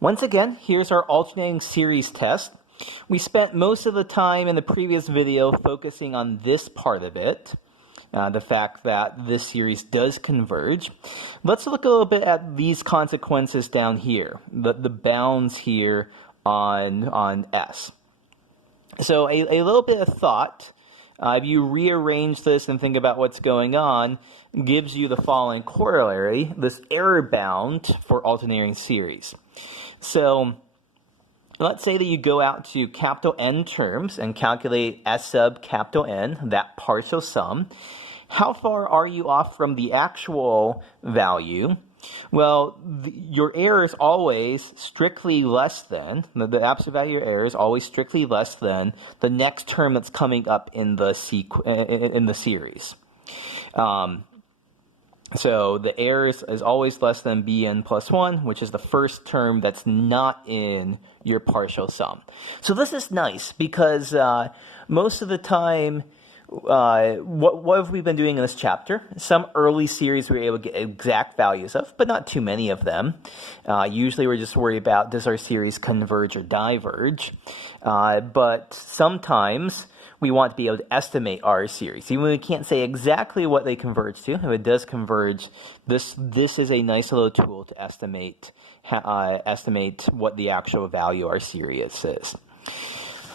Once again, here's our alternating series test. We spent most of the time in the previous video focusing on this part of it, the fact that this series does converge. Let's look a little bit at these consequences down here, the bounds here on S. So a little bit of thought, if you rearrange this and think about what's going on, gives you the following corollary, this error bound for alternating series. So let's say that you go out to capital N terms and calculate S sub capital N, that partial sum. How far are you off from the actual value? Well, your error is always strictly less than, the absolute value of your error is always strictly less than the next term that's coming up in the series. So the error is always less than bn plus 1, which is the first term that's not in your partial sum. So this is nice because most of the time, what have we been doing in this chapter? Some early series we were able to get exact values of, but not too many of them. Usually we're just worried about, does our series converge or diverge? But sometimes we want to be able to estimate our series. Even when we can't say exactly what they converge to, if it does converge, this is a nice little tool to estimate what the actual value of our series is.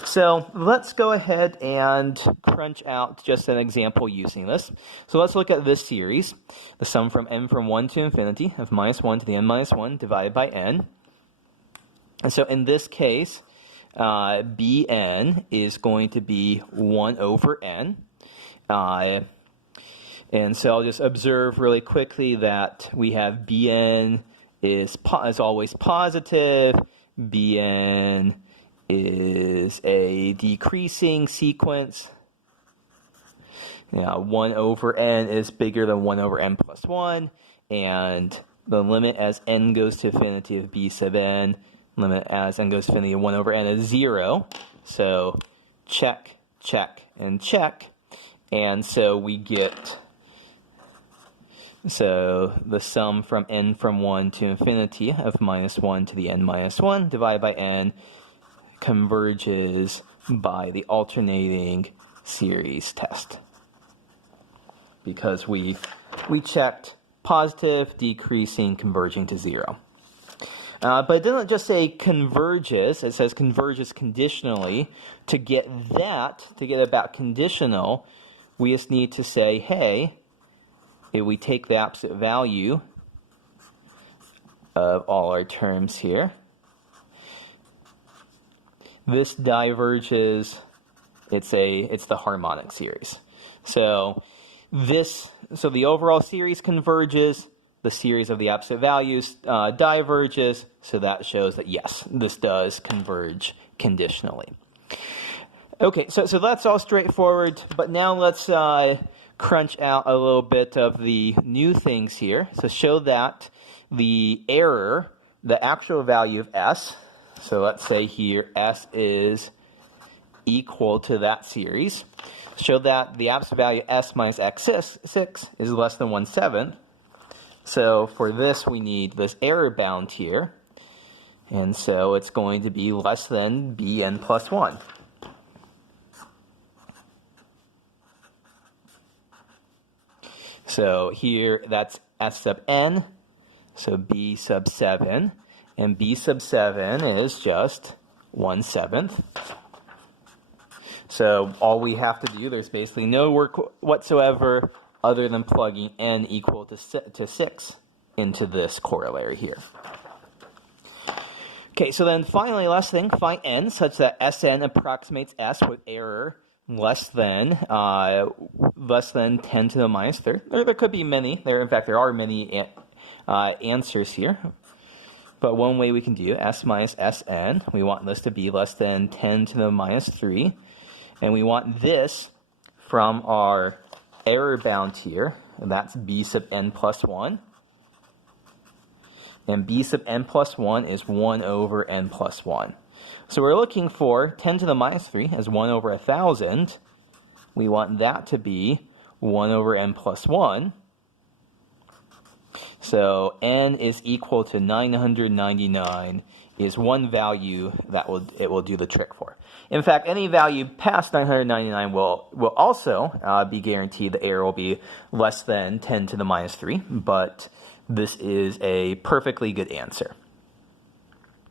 So let's go ahead and crunch out just an example using this. So let's look at this series, the sum from n from 1 to infinity of minus 1 to the n minus 1 divided by n. And so in this case, Bn is going to be 1 over n. And so I'll just observe really quickly that we have Bn is always positive, Bn is a decreasing sequence. 1 over n is bigger than 1 over n plus 1, and the limit as n goes to infinity of b sub n, limit as n goes to infinity of 1 over n is 0. So check, check, and check. And so we get, so the sum from n from 1 to infinity of minus 1 to the n minus 1 divided by n converges by the alternating series test. Because we checked positive, decreasing, converging to 0. But it doesn't just say converges, it says converges conditionally. To get about conditional, we just need to say, hey, if we take the absolute value of all our terms here, this diverges, it's the harmonic series. So the overall series converges, the series of the absolute values diverges, so that shows that yes, this does converge conditionally. Okay, so that's all straightforward, but now let's crunch out a little bit of the new things here. So show that the error, the actual value of S, so let's say here S is equal to that series. Show that the absolute value S minus x6 is less than 1/7. So for this, we need this error bound here. And so it's going to be less than Bn plus 1. So here, that's S sub n, so B sub 7. And B sub 7 is just 1/7. So all we have to do, there's basically no work whatsoever other than plugging n equal to 6 into this corollary here. Okay, so then finally, last thing, find n such that Sn approximates S with error less than 10 to the minus third. There could be many. In fact, there are many answers here. But one way we can do S minus Sn, we want this to be less than 10 to the minus 3. And we want this from our error bound here, and that's B sub n plus 1. And B sub n plus 1 is 1 over n plus 1. So we're looking for 10 to the minus 3 as 1 over 1,000. We want that to be 1 over n plus 1. So n is equal to 999 is one value that it will do the trick for. In fact, any value past 999 will also be guaranteed the error will be less than 10 to the minus 3, but this is a perfectly good answer.